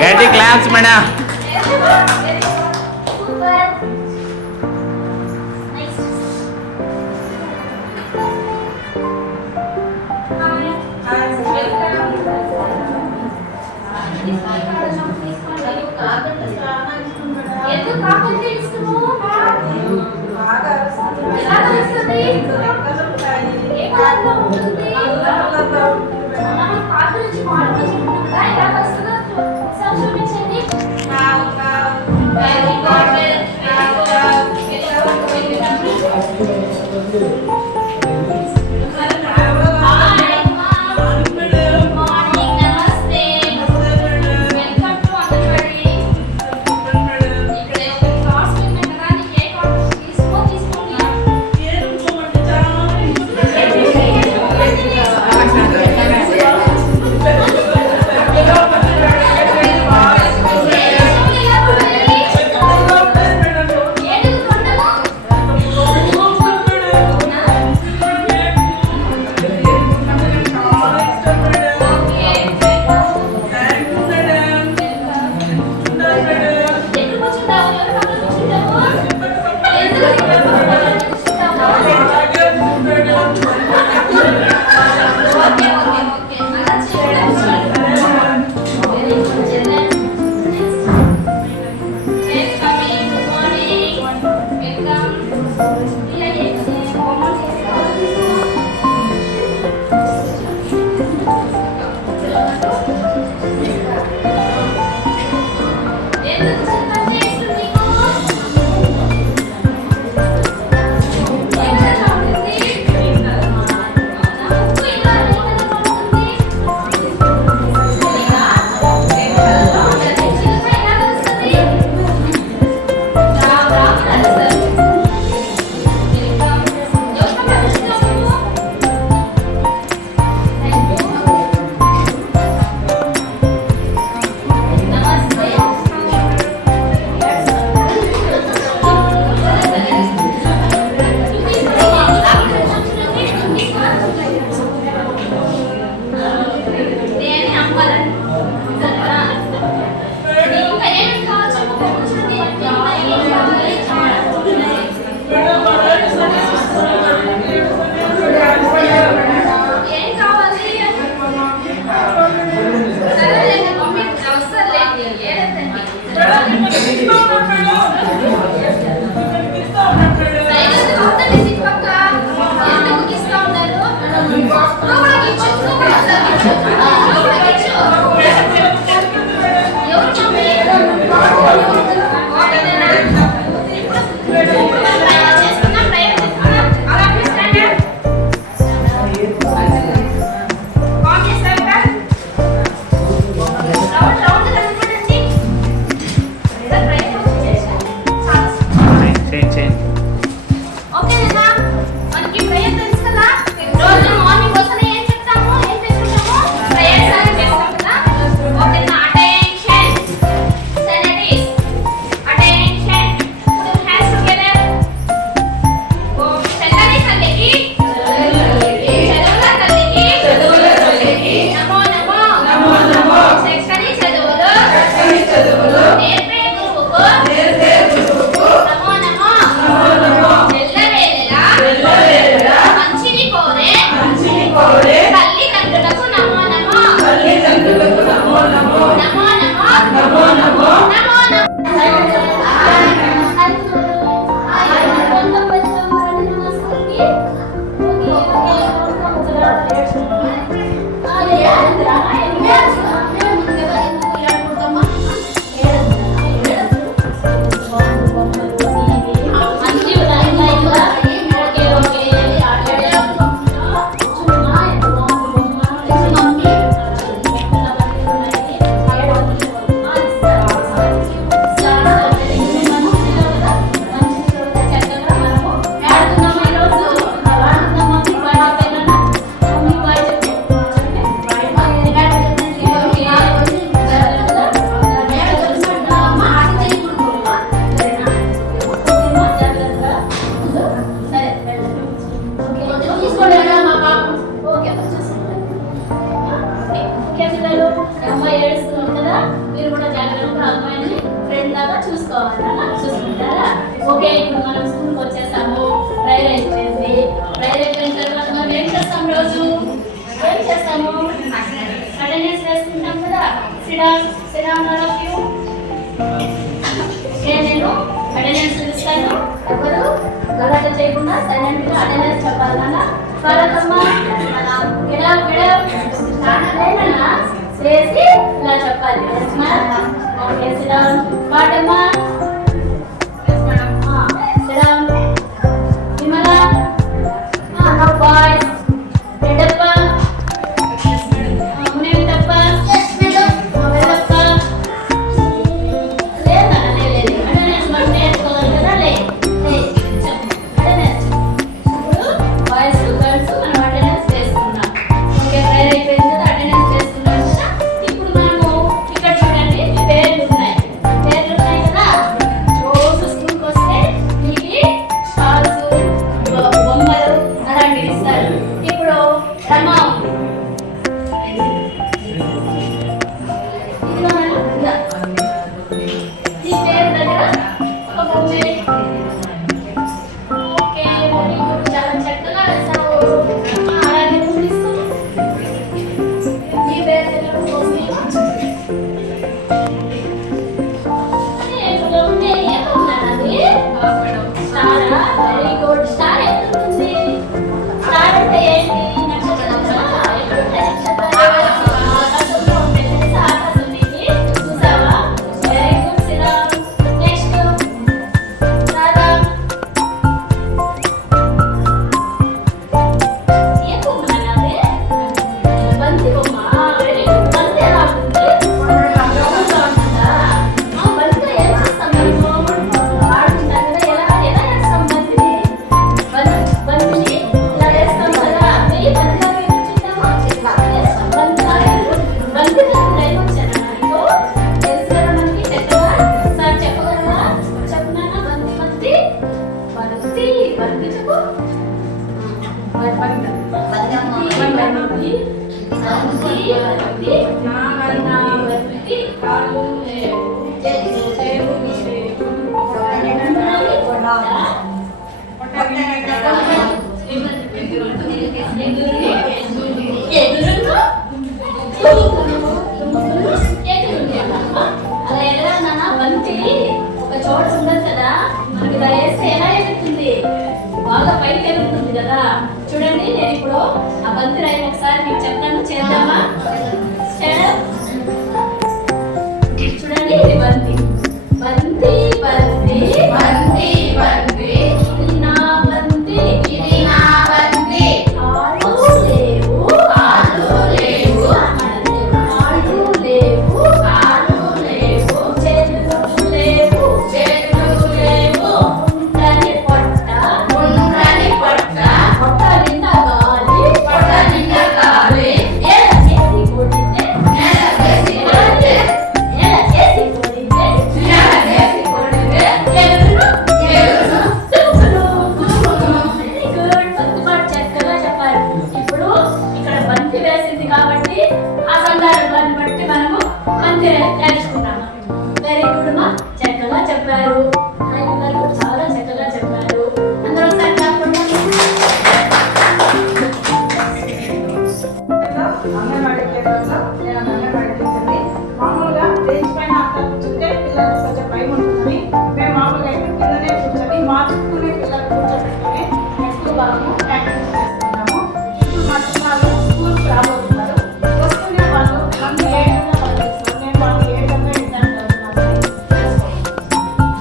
గట్టి claps madam. చూసుకోవాలన్నా చూసుకుంటారా? Okay, ఇప్పుడు మనం స్కూల్కి వచ్చేసాము. ప్రేయర్ అయిపోయింది. ప్రేయర్ అయిపోయిన తర్వాత మనం ఏం చేస్తాం? రోజు ఏం చేస్తాము? అటెండెన్స్ వేసుకుంటాం కదా. సిరామ్ ఆల్ ఆఫ్ యూ. ఓకే, నేను అటెండెన్స్ ఇస్తాను. ఎవరు గలాట చేయకుండా సైలెంట్గా అటెండెన్స్ చెప్పాలన్నా. భారతమ్మ చేసి ఇలా చెప్పాలి. Okay, Sriram. Patamma Sriram. Vimala no boys. Reddappa మునేమిటప్ప వెళ్ళప్ప. లేదా అటెండెన్స్ మనం నేర్చుకోవాలి కదా. అటెండెన్స్ ఇప్పుడు బాయ్స్ గర్ల్స్ మనం అటెండెన్స్ వేసుకున్నాం. ఓకే, ప్రేయర్ అయిపోయింది కదా, అటెండెన్స్ వేసుకున్నాం కదా. ఇప్పుడు మనము ఇక్కడ చూడండి పేర్లు ఉన్నాయి కదా. రోజు స్కూల్కి వస్తే మీకు స్టార్స్ బొమ్మలు అలాంటివి ఇస్తారు. ఇప్పుడు రమా ఈ పేరు దగ్గర ఒక బొమ్మ. Okay, very good. చాలా చక్కగా వేసావు. అలాగే చూపిస్తూ ఈ పేరు దగ్గర ఒక బొమ్మ. స్టారా? Very good. స్టార్ ఎక్కడ ఉంది? స్టార్ అంటే ఏంటి? నక్షత్రం కదా. ఎక్కడ ఉంటాయి నక్షత్రాలు? ఆకాశంలో ఉంటాయి తెలుసా? ఆకాశం నీకు చూసావా? Very good Sriram. Next Radha. ఏ బొమ్మ నాది? బంతి బొమ్మ. Very good. బంతి ఎలా ఉంటుంది? రౌండ్గా ఉంటుందా? బంతితో ఏం చేస్తాం మనము? ఆడుకుంటాం కదా. ఎలా వేస్తాం బంతిని? బంతిని ఇలా వేస్తాం కదా. వెయ్యి బంతిలాగా చూద్దామా? వేస్తాం బంతిలాగా. బంతి లైన్ వచ్చానా నీకు? తెలుసు కదా మనకి. చక్కగా సార్ చెప్పగలరా? చెప్తున్నానా? బంతి చెప్పు. కాళ్ళు లేవు, చేతులు లేవు, అలా ఎగరాలన్నా బంతి ఒక చోట ఉండదు కదా. మనకి ఇలా వేస్తే ఎలా ఎగురుతుంది? బాగా పైకి ఎగురుతుంది కదా. చూడండి, నేను ఇప్పుడు ఆ బంతి రాయి ఒకసారి మీకు చెప్తాను. చేద్దామా? చూడండి, ఇది బంతి. బంతి బంతి బంతి బంతి. ఇది నా బంతి. ఇది నా బంతి. కాళ్ళు లేవు, కాళ్ళు లేవు, కాళ్ళు లేవు, కాళ్ళు లేవు, చేతులు లేవు, చేతులు లేవు. ఉండ్రని పొట్ట, ఉండ్రని పొట్ట, పొట్ట నిండా గాలి, పొట్ట నిండా గాలి. ఎలా చేసి కొడితే, ఎలా చేసి కొడితే, ఎలా చేసి కొడితే, ఎలా చేసి కొడితే, ఎగురును, ఎగురును, తుమ్మును, తుమ్మును. Very good. సర్దుబాటు చక్కగా చెప్పారు. ఇప్పుడు ఇక్కడ బంతి వేసింది కాబట్టి ఆ సందర్భాన్ని బట్టి మనము బంతి నేర్చుకున్నాము. వెరీ గుడ్ మా. చక్కగా చెప్పారు. అందరూ కూడా చాలా చక్కగా చెప్పారు. అందరూ ఒకసారి క్లాప్ కొట్టండి. అంగన్వాడీ కేంద్రంలో నేను అంగన్వాడీ టీచర్ని. మామూలుగా బెంచ్ పైన అట్లా కూర్చుంటే పిల్లలకు కొంచెం భయం ఉంటుందని మేము మామూలుగా అయితే కిందనే కూర్చొని మా చుట్టూనే పిల్లలు కూర్చోబెట్టుకొని ఎక్కువ భాగము యాక్టివిటీస్ చేస్తున్నాము. ఇప్పుడు మా చిన్నాళ్ళు స్కూల్కి రాబోతున్నారు. వస్తూనే వాళ్ళు నన్ను ఏ విధంగా పనిచేస్తారు, నేను వాళ్ళు ఏ విధంగా ఎగ్జామ్ చదువుతున్నారని తెలుసుకోవాలి.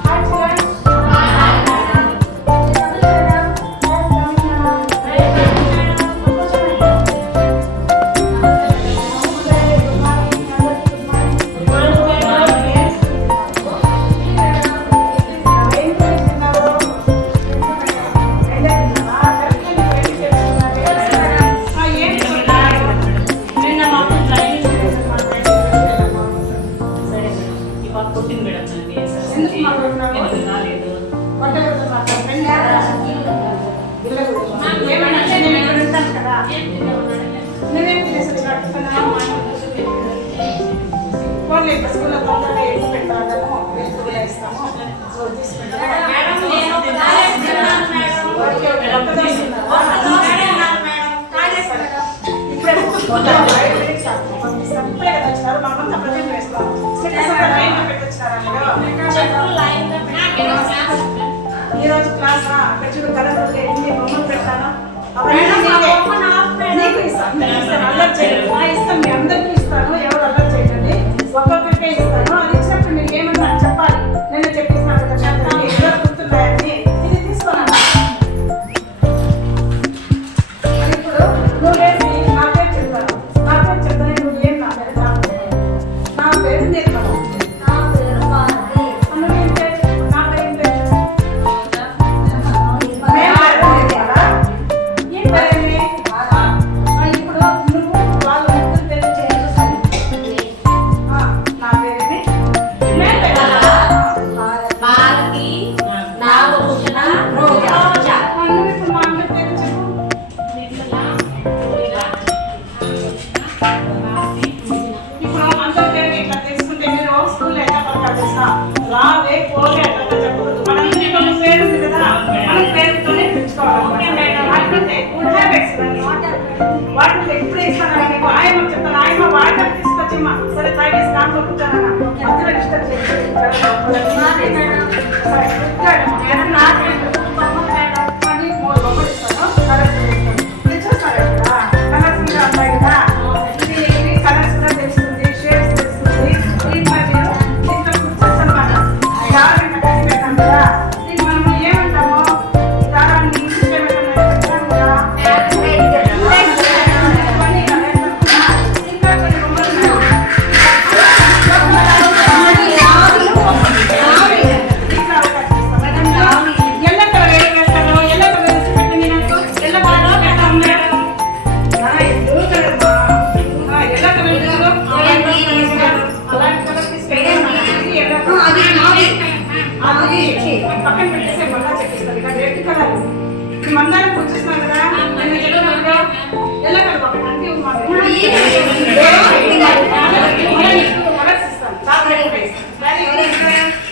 Hi children. స్కూల్లో తొందరగా ఎక్కి పెట్టాము, వెళ్తూ ఇస్తాము. ఈ రోజు క్లాస్ అక్కడ చూడు కలర్ఫుల్ గా ఎన్ని బొమ్మలు పెట్టాను అవన్నీ నీకు ఇస్తాను. అల్లరి చేయండి. ఇస్తాను, మీ అందరికీ ఇస్తాను. ఎవరు అల్లరి చేయండి, ఒక్కొక్కరికే ఇస్తాను. అది ఇచ్చినప్పుడు మీరు ఏమన్నా చెప్పాలి. నేను చెప్పిస్తాను కదా, ఎవరు గుర్తున్నాయని ఇది తీసుకున్నాను. ఇప్పుడు నువ్వేసి నా పేరు చెప్తాను. నా పేరు చెప్తాను, నువ్వు ఏం నా పేరు నా పేరు నిర్మల. నువ్వేం పేరు చెప్పు. నా పేరు ఏం పేరు చెప్పు. ఏం పేరేమి? ఇప్పుడు నువ్వు వాళ్ళ ముగ్గురు పేరు చెప్పేసాను. నా పేరేమి? నేను పేరు నువ్వు ఇప్పుడు మా అమ్మ పేరు చెప్పు. ఇప్పుడు అందరి పేరు ఇట్లా తెలుసుకుంటే మీరు స్కూల్లో ఎట్లా పడతారు తెలుసా? రావే పోవే అట్లా చెప్పకూడదు. మనందరికీ ఒక పేరు ఉంది కదా, మన పేరుతోనే పిలుచుకోవాలి. అంటే గుడ్ హ్యాబిట్స్ వాటిని ఎప్పుడు ఇస్తాను నీకు ఆయమ్మ చెప్తాను. ఆయమ్మ వాటర్ తీసుకొచ్చి సరే తాగేసి దాంట్లో కూర్చోనన్నా మధ్యలో డిస్టర్బ్ చేసి మూడు బొమ్మలు ఇస్తాను. కలర్స్ చూస్తారు కదా, కలర్స్ ఉంటాయి కదా. ఇది కలర్స్ కూడా తెలుస్తుంది, షేప్స్ తెలుస్తుంది. దీంట్లో మీరు దీంట్లో కూర్చోచ్చు అనమాట. దారాన్ని కట్టి పెట్టాం కదా, దీన్ని మనం ఏమంటాము? దారాన్ని ఇంగ్లీష్ ఏమంటాము? పెట్టాం కదా, ఇంకా కొన్ని బొమ్మలు ఉన్నాయి. ఇట్లా అవకాశం ఇస్తాం. ఎల్ల కలర్ ఏం వేస్తాను? ఎల్ల కలర్ వేసి పెట్టండి నాకు. ఎల్ల కలర్ పెట్టాం మేడం. ఎల్లో కలర్ ఎల్ల కలర్ అలాంటి కలర్ తీసుకెళ్ళి ఎల్లో అది పక్కన పెట్టేసి మళ్ళా చెప్పిస్తాను. ఇక్కడ రెడ్ కలర్ మందారం కూర్చున్నాను కదా, నేను చెప్పినప్పుడు ఎల్ల కలర్ పక్కన అంటే కలర్స్ ఇస్తాను.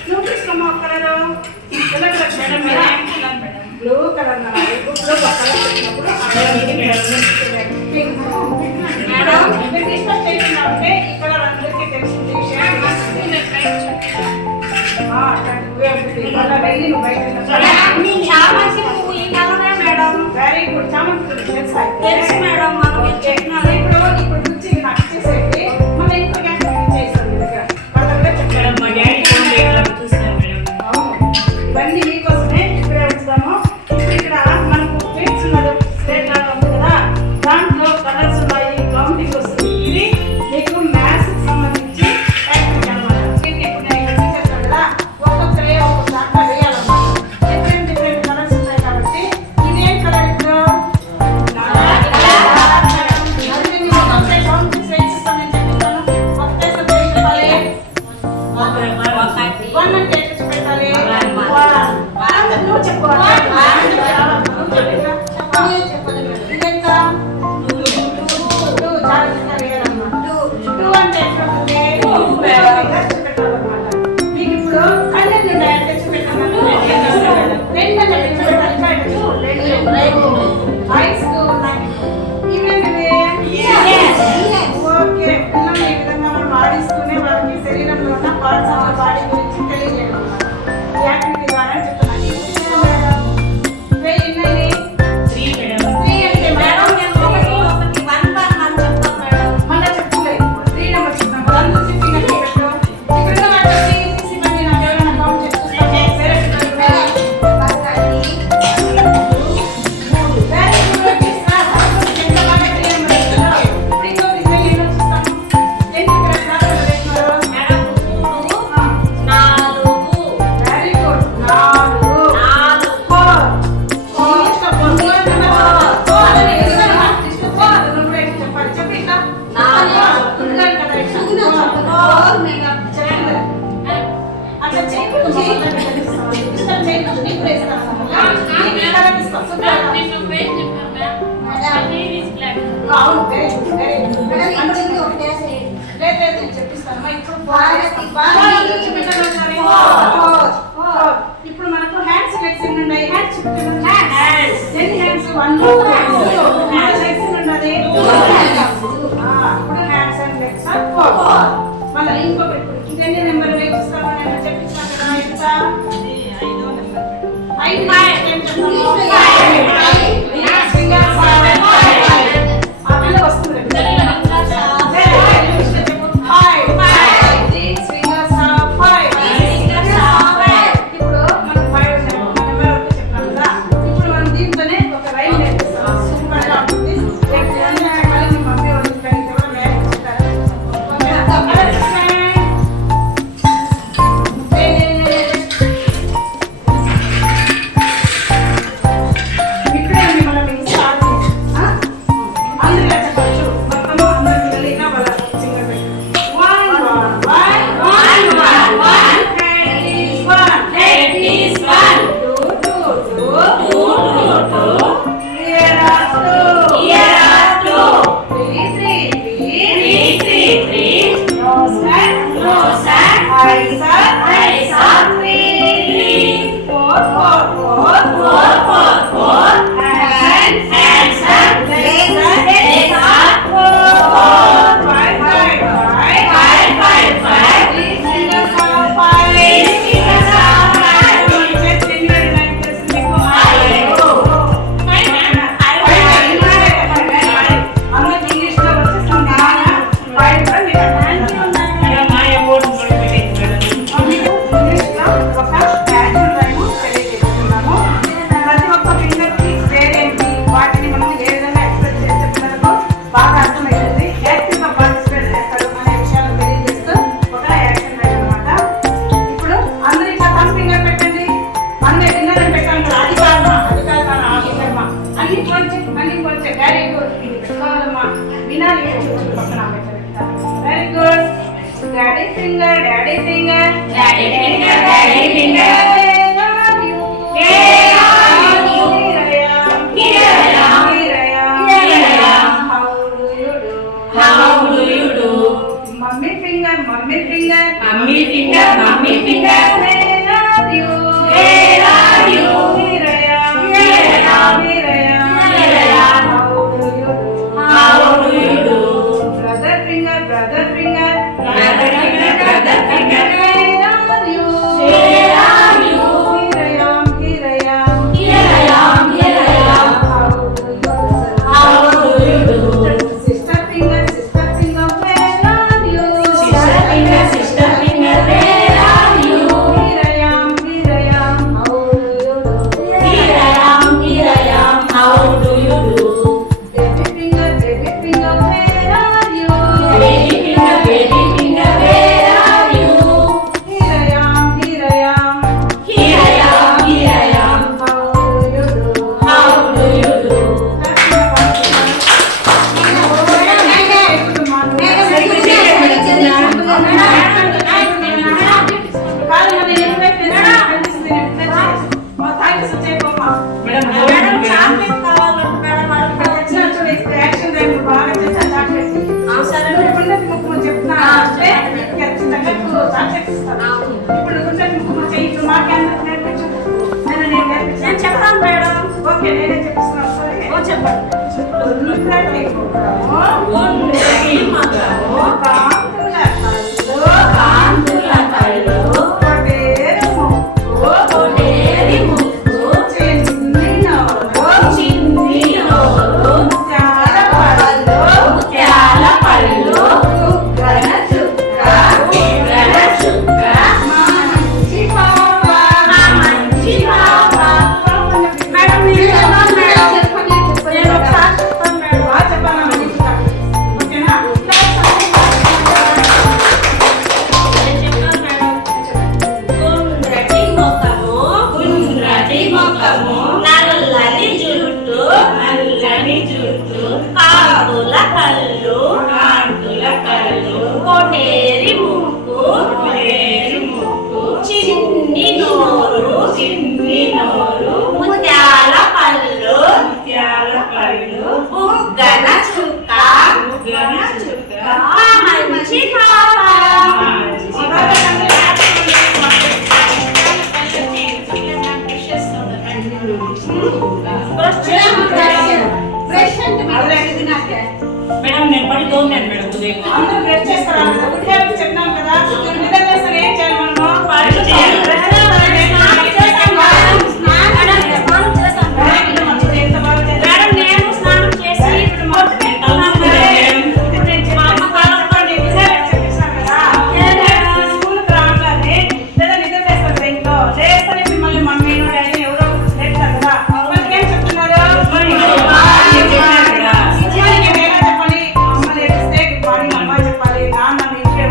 నువ్వు తీసుకోమా ఒక కలరు. ఎల్ల కలర్ మేడం బ్లూ కలర్ బుక్లో ఒక కలర్ పెట్టినప్పుడు మేడం మీరు డిస్కస్ చేసినట్టే ఇక్కడ అందరికీ తెలుస్తుంది విషయం. వెళ్ళి నువ్వు బయట వెరీ గుడ్. చామంతి తెలుసు మేడం. ఇప్పుడు గురించి నాకు ఇచ్చేసేది మళ్ళీ ఇంకో యాక్టివిటీ చేస్తాను మీ దగ్గర. వాళ్ళ దగ్గర చెప్పాను ఇవన్నీ మీకోసమే ఇక్కడే ఉంచుతాము. ఇప్పుడు ఇక్కడ మనకు ప్లేట్స్ ఉన్నది, ప్లేట్ లాగా ఉంది కదా, దాంట్లో కలర్స్ ఉన్నాయి, కౌంటింగ్ వస్తుంది. ఇది మీకు మ్యాథ్స్ సంబంధించి యాక్టివిటీ అన్నమాట. ఇప్పుడు నేను ఇక్కడ చేస్తాను కదా, ఒక్కొక్కరే ఒక్కొక్క దాంట్లో వేయాలన్నమాట. డిఫరెంట్ డిఫరెంట్ కలర్స్ ఉన్నాయి కాబట్టి ఇదేం కలర్ ఇప్పుడు శరీరంలో ఉన్న పార్ట్స్ ఆఫ్ బాడీ గురించి తెలియజేయడం యాక్టివిటీ ద్వారా చెప్తున్నాను. మళ్ళీ చెప్తుంది 3 నెంబర్ చెప్తాం. అందరూ చెప్పిన పెట్టు. ఇక్కడ కౌంట్ చేసుకుంటాం. ఇప్పుడు మనకు హ్యాండ్స్ లెగ్స్ ఎన్ని ఉన్నాయి? హ్యాండ్స్ ఎన్ని హ్యాండ్స్? 1 2 లెగ్స్ ఉన్నది. ఇప్పుడు హ్యాండ్స్ అండ్ లెగ్స్ 4. మళ్ళీ ఇంకొకటి ఇంకెన్ని నెంబర్ వేస్తామని నేను చెప్పించాను కదా. ఎంత? 5 number. 5 Very good. Daddy finger, daddy finger, daddy finger, daddy finger. Where are you? Here I am. Here I am. Here I am. How do you do? How do you do? Mummy finger, mummy finger. Mummy finger, mummy finger. Where are you? Where are you? Here I am. Here I am. Here I am. Here I am. How do you do? How do you do? Brother finger, brother finger. Brother finger, brother finger. Where are you? Where are you? Here I am, here I am. Here I am, here I am. How do you do? How do you do? Sister finger, where are you? Sister finger, where are you? Here I am, here I am. How do you do? Here I am, here I am. How do you do? Baby finger, where are you? Baby finger, where are you? Here I am, here I am. Here I am, here I am. How do you do? How do you do? నేను చెప్తాను madam. Okay నేనే చెప్పిస్తున్నాను సరే ఓ చెప్పండి. గుండ్రటి గుర్రము, గుండ్రటి మగము, కాంతుల కళ్ళు, కాంతుల కళ్ళు, కొటేరు ముక్కు, కోటేరి ముక్కు, చిన్ని నోరు, చిన్ని నోరు, ముత్యాల పళ్ళు, ముత్యాల పళ్ళు, బుగ్గన చుక్క, బుగ్గన చుక్క, మా మంచి పాప. మా మంచి పాప. మేడం మీరు చెప్పండి మేడం. నేను ఒకసారి చెప్తాను మేడం. బాగా చెప్పాలమ్మా నీకు కాదు. ఓకేనా? నేను చెప్తాను మేడం. గుండ్రటి ముఖము, గుండ్రటి ముఖము, నల్లని జుట్టు, నల్లని జుట్టు, కాంతుల కళ్ళు, కాంతుల కళ్ళు, కోటేరి ముక్కు, కోటేరి ముక్కు, చిన్ని నోరు, చిన్ని నోరు, ముత్యాల పళ్ళు, ముత్యాల పళ్ళు, బుగ్గన చుక్క, బుగ్గన చుక్క, మా మంచి పాప. మేడం నేను పడి తోమాను మేడం ఉదయం. అందరూ బ్రష్ చేస్తారా? ఒకటే చెప్పినాం కదా నిద్ర చేస్తారు ఏం చేయాలి మనము? పళ్ళు చేయాలి. ఎంత బాగా చేస్తారు? మేడం నేను స్నానం చేసి ఇప్పుడు మొత్తం వెళ్తున్నాను మేడం. ఇప్పుడు నేను చెప్పిన కాలంలో నేను నిద్ర చెప్పేసాను కదా. స్కూల్కి రాగానే లేదా నిద్ర చేస్తారు ఇంట్లో చేస్తేనే మిమ్మల్ని మమ్మీను డాడీ ఎవరో లేపుతారు కదా. వాళ్ళకి ఏం చెప్తున్నారు? చెప్పాలి అమ్మ లేపిస్తే గుడ్ మార్నింగ్ అమ్మ చెప్పాలి, నాన్న మీ ఇంట్లో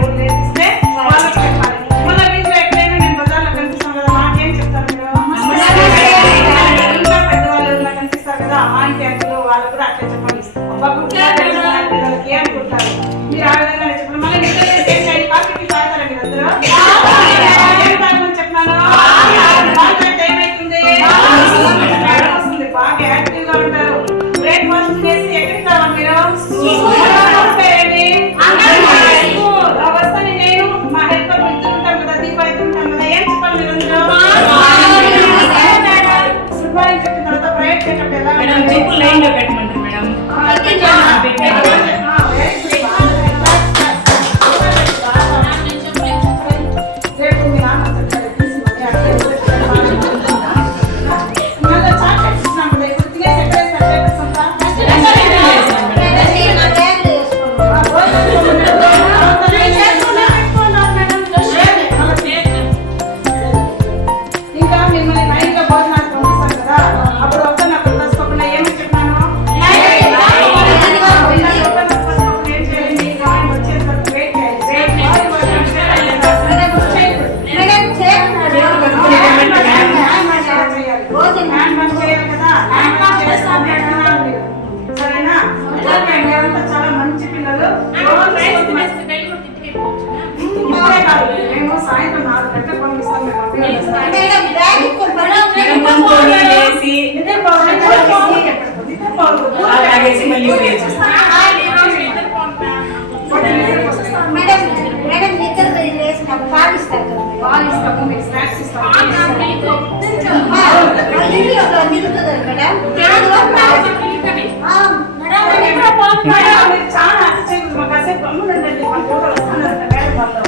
మేడం తెలుగులో మేడం మీరు చాలా అతి చేయకూడదు. మాకు కాసేపు గమ్మునుండండి. మా ఫోటోలు వస్తున్నారంట మేడం వాళ్ళు.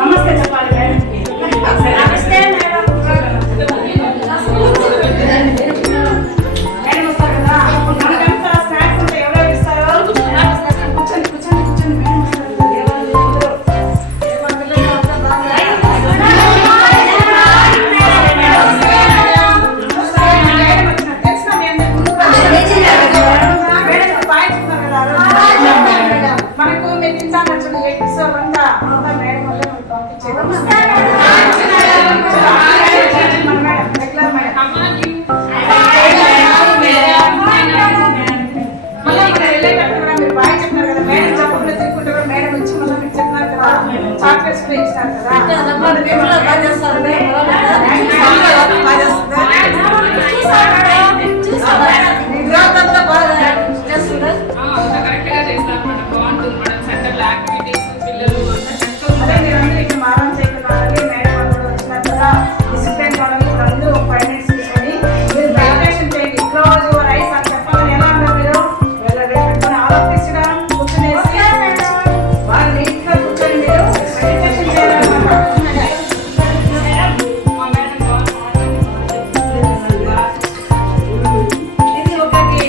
నమస్తే చెప్పాలి మేడంకి. నమస్తే మేడం. మేడం వస్తారు కదా, మనకంతా స్నాక్స్ ఉంటే ఎవరెవరు ఇస్తారు? కూర్చోండి కూర్చోండి కూర్చోండి. మేడం వస్తారు కదా, దేవాలయం అందరూ. మేడం వచ్చిన తెలిసిన మీ అందరికీ ముందు మేడం బాయ్ చెప్తున్నారు కదా, ఆ రోజు. మనకు మీరు తింటాను చూడండి ఎపిసోడ్ అంతా అంతా మేడం వల్లే మనకు పంపించేది. మన మేడం రెగ్యులర్ మేడం. మళ్ళీ ఇక్కడ వెళ్ళేటప్పుడు కూడా మీరు బాయ్ చెప్తున్నారు కదా, మేడం చెప్పకుండా తిరుగుకుంటే కూడా మేడం వచ్చి మళ్ళీ మీకు చెప్తున్నారు కదా, చాక్లెట్స్ కూడా ఇస్తారు కదా. అదే మీరందరూ ఇక్కడ మారం చేయకుండా ఉండాలి. మేడం వాళ్ళు కూడా వచ్చినారు కదా, డిసిప్లిన్ కావాలి. ఇప్పుడు అందరూ ఒక 5 minutes తీసుకొని మీరు మెడిటేషన్ చేయండి. క్లోజ్ యువర్ ఐస్ అని చెప్పాలని ఎలా ఉన్నారు మీరు? పెట్టుకొని ఆలోచించడం కూర్చునేసి వాళ్ళు నీట్గా కూర్చొని మీరు మెడిటేషన్ చేయాలన్నమాట. ఇది ఒకటి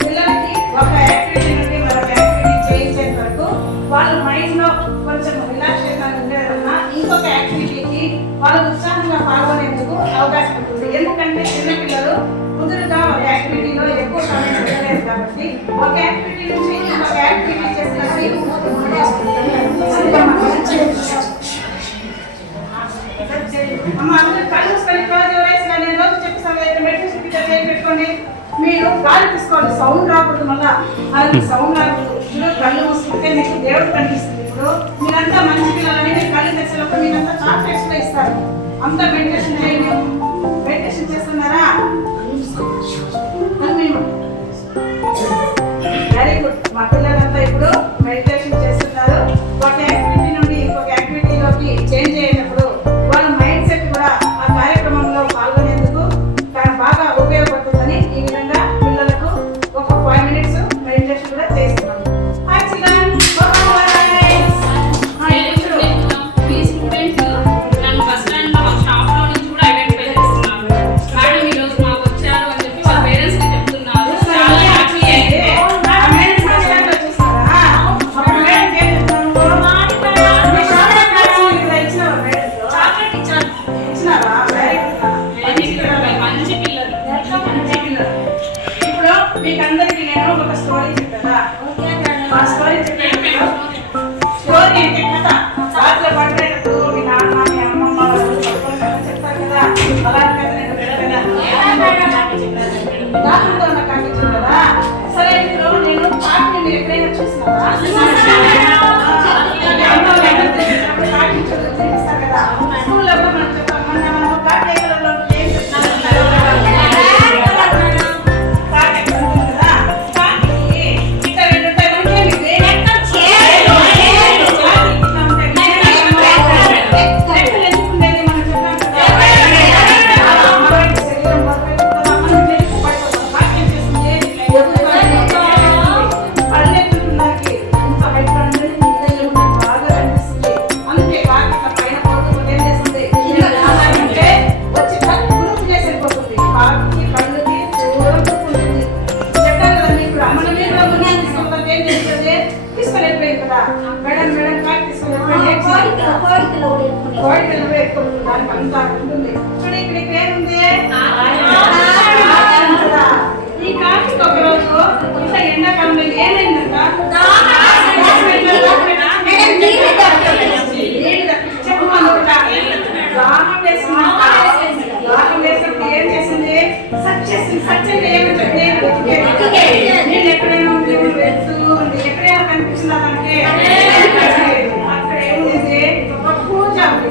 పిల్లలకి ఒక యాక్టివిటీ నుండి మరొక యాక్టివిటీ చేయించేంత వరకు వాళ్ళ మైండ్ లో కొంచెం రిలాక్సేషన్ ఉండేదన్నా ఇంకొక యాక్టివిటీకి వాళ్ళు ఉత్సాహంగా పాల్గొనేందుకు అవకాశం ఉంటుంది. ఎందుకంటే చిన్నపిల్లలు కుదురుగా ఒక యాక్టివిటీలో ఎక్కువ సమయం ఉండలేదు కాబట్టి ఒక యాక్టివిటీ నుంచి ఇంకొక యాక్టివిటీ చేసినప్పుడు అమ్మ అందరూ కళ్ళు మూసుకొని క్లోజ్ యువర్ ఐస్. నేను రోజు చెప్పిస్తాను మెడిటేషన్ పిక్చర్ చేయి పెట్టుకోండి. మీరు గాలి తీసుకోవాలి, సౌండ్ రాకూడదు. మళ్ళా అది సౌండ్ రాకూడదు. మీరు కళ్ళు మూసుకుంటే మీకు దేవుడు కనిపిస్తుంది. ఇప్పుడు మీరంతా మంచి పిల్లలని మీరు కళ్ళు తెచ్చినప్పుడు మీరంతా చాక్లెట్స్ కూడా ఇస్తారు. అంతా మెడిటేషన్ చేయండి. మెడిటేషన్ చేస్తున్నారా? Very good. మా పిల్లలంతా ఇప్పుడు మెడిటేషన్ చేస్తున్నారు. ఒక యాక్టివిటీ నుండి ఇంకొక యాక్టివిటీలోకి చేంజ్ అయ్యేటప్పుడు వాళ్ళ మైండ్ సెట్ కూడా ఆ కార్యక్రమంలో పాల్గొనేందుకు బాగా ఉపయోగపడుతుందని ఈ విధంగా పిల్లలకు ఒక 5 minutes మెడిటేషన్ కూడా చేస్తున్నాం. హాయ్ చిల్డ్రన్, ఇప్పుడు మీకందరికీ నేను ఒక స్టోరీ చెప్పానా? ఆ స్టోరీ చెప్పేటప్పుడు స్టోరీ అంటే కథ. రాత్రి పడుకునేటప్పుడు మీ నాన్న మీ అమ్మమ్మ వాళ్ళు పడుకొని కథ చెప్తారు కదా, అలాంటి కథ నేను చెప్పాను. దాంతో నాకు అనిపించింది కదా. సరే ఇప్పుడు నేను పాటని మీరు ఎప్పుడైనా చూసినారా? చూపిస్తారు కదా, స్కూల్లో కూడా మనం చెప్తాం. మనం కార్తీకలలో ఏం చెప్తున్నాం? దానికి అంతా ఉంటుంది. చూడండి ఇక్కడ పేరుంది. ఈ కార్తీక ఒక రోజు ఇంత ఎండాకాలంలో ఏమైందంట? దాహం వేసినప్పుడు ఏం చేసింది? సచ్చేసింది. ఏమని చెప్తే నేను ఎక్కడైనా ఉంది వెళ్తూ ఉంది. ఎక్కడైనా కనిపించిందా మనకి? అక్కడ ఏముంది? ఒక పూజ ఉంది.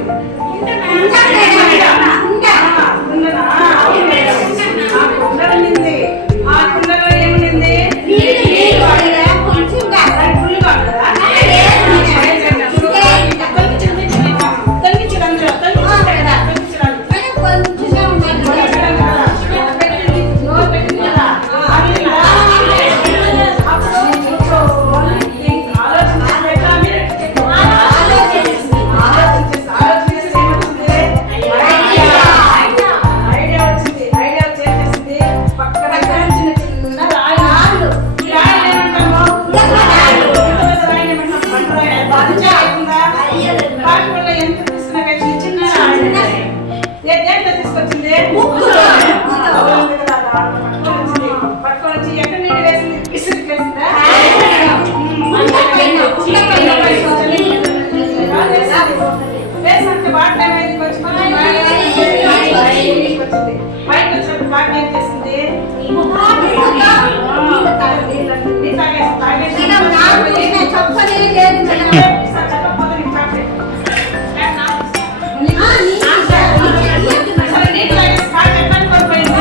పాప ఏం చేసింది నీళ్ళు తాగేసి. మేడం, నాకు నేను చెప్పనే లేదు మేడం. చెప్పకపోతే నీకు చాక్లెట్. ఆ, సరే నీకు తాగేసి పాప ఎక్కడ పడిపోయింది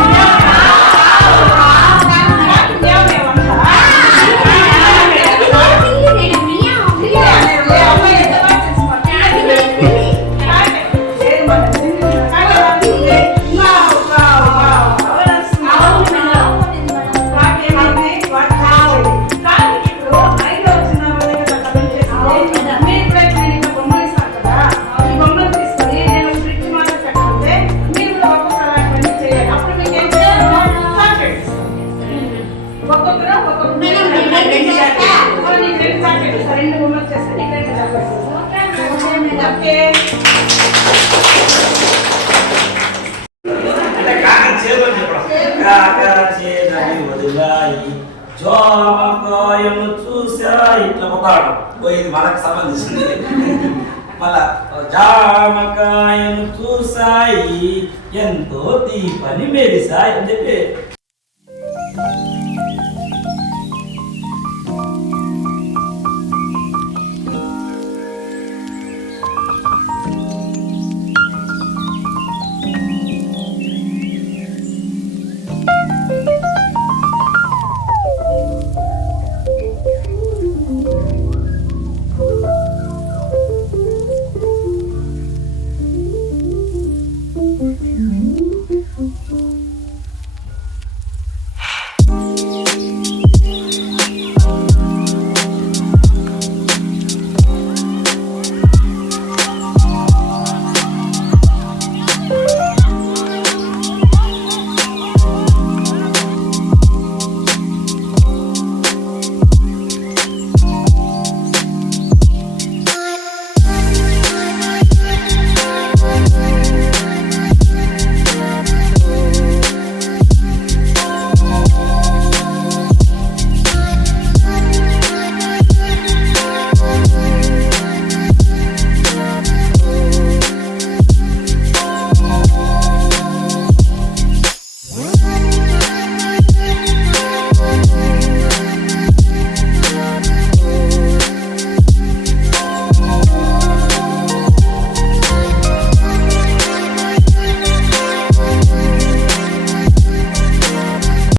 జామకాయను చూసా ఇట్లా పోతాడు ఇది మనకు సంబంధించింది మళ్ళా జామకాయను చూసాయి ఎంతో తీపని మెరిసాయి అని చెప్పి